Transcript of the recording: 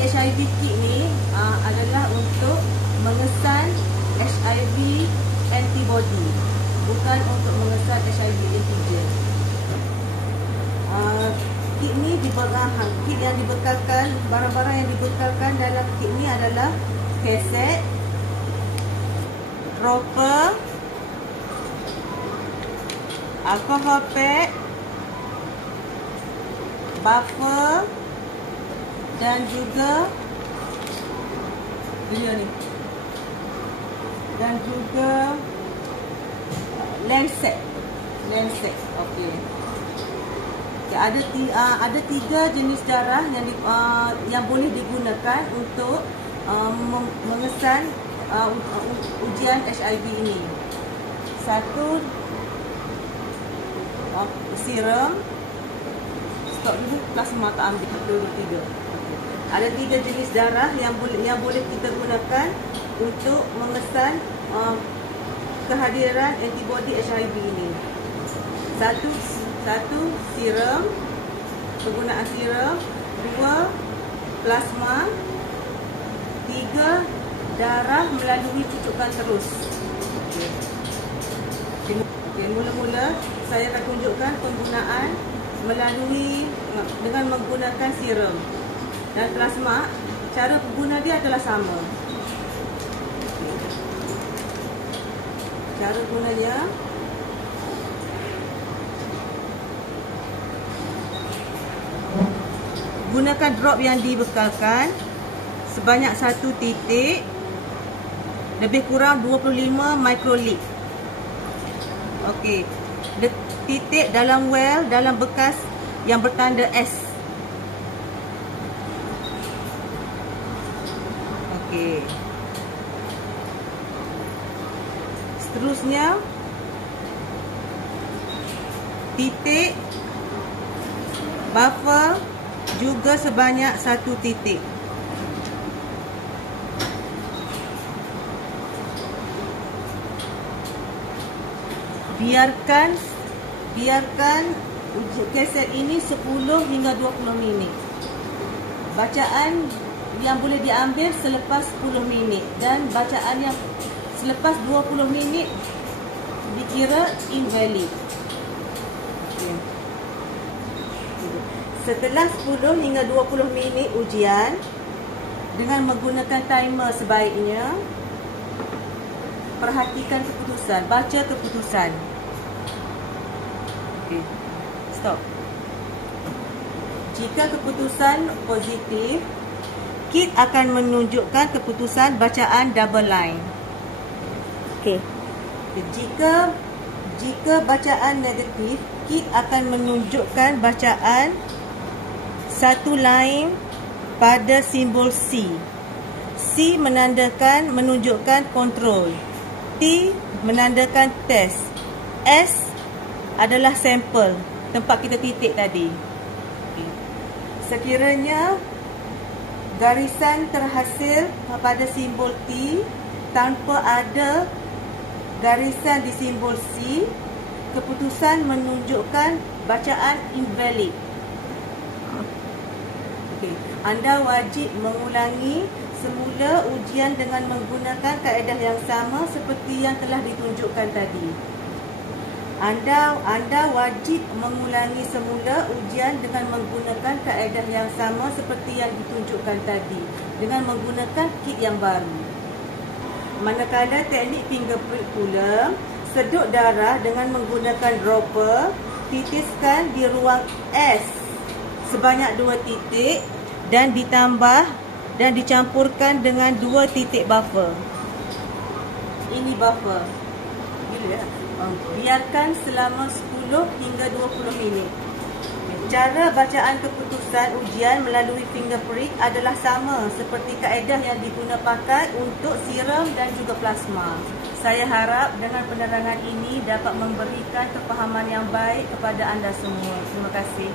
HIV kit ni adalah untuk mengesan HIV antibody, bukan untuk mengesan HIV antigen. Kit ni kit yang dibekalkan, barang-barang yang dibekalkan dalam kit ni adalah kaset, dropper, alcohol pad, buffer dan juga lancet. Okey. Ada 3 jenis darah yang boleh digunakan untuk mengesan ujian HIV ini. 1 serum, stop dulu, plasma tak ambil, 3. Ada 3 jenis darah yang boleh kita gunakan untuk mengesan kehadiran antibody HIV ini. 1 serum, penggunaan serum. 2 plasma. 3 darah melalui cucukan terus. Okey, mula-mula saya akan tunjukkan penggunaan dengan menggunakan serum dan plasma. Cara pengguna dia adalah sama. Cara gunanya, gunakan drop yang dibekalkan sebanyak 1 titik, lebih kurang 25 microliter. Okey, titik dalam well, dalam bekas yang bertanda S. Okey. Seterusnya, titik buffer juga sebanyak 1 titik. Biarkan kaset ini 10 hingga 20 minit. Bacaan yang boleh diambil selepas 10 minit dan bacaan yang selepas 20 minit dikira invalid. Okay. Setelah 10 hingga 20 minit ujian, dengan menggunakan timer sebaiknya perhatikan keputusan, baca keputusan. Okey. Stop. Jika keputusan positif, kit akan menunjukkan keputusan bacaan double line. Okey. Jika bacaan negatif, kit akan menunjukkan bacaan satu line pada simbol C. C menunjukkan kontrol. T menandakan test. S adalah sampel, tempat kita titik tadi. Sekiranya garisan terhasil pada simbol T tanpa ada garisan di simbol C, keputusan menunjukkan bacaan invalid. Anda wajib mengulangi semula ujian dengan menggunakan kaedah yang sama seperti yang telah ditunjukkan tadi. Anda wajib mengulangi semula ujian dengan menggunakan kaedah yang sama seperti yang ditunjukkan tadi dengan menggunakan kit yang baru. Manakala teknik fingerprint pula, sedut darah dengan menggunakan dropper, titiskan di ruang S sebanyak 2 titik dan ditambah dan dicampurkan dengan 2 titik buffer. Ini buffer. Biarkan selama 10 hingga 20 minit. Cara bacaan keputusan ujian melalui fingerprint adalah sama seperti kaedah yang diguna pakai untuk serum dan juga plasma. Saya harap dengan penerangan ini dapat memberikan kefahaman yang baik kepada anda semua. Terima kasih.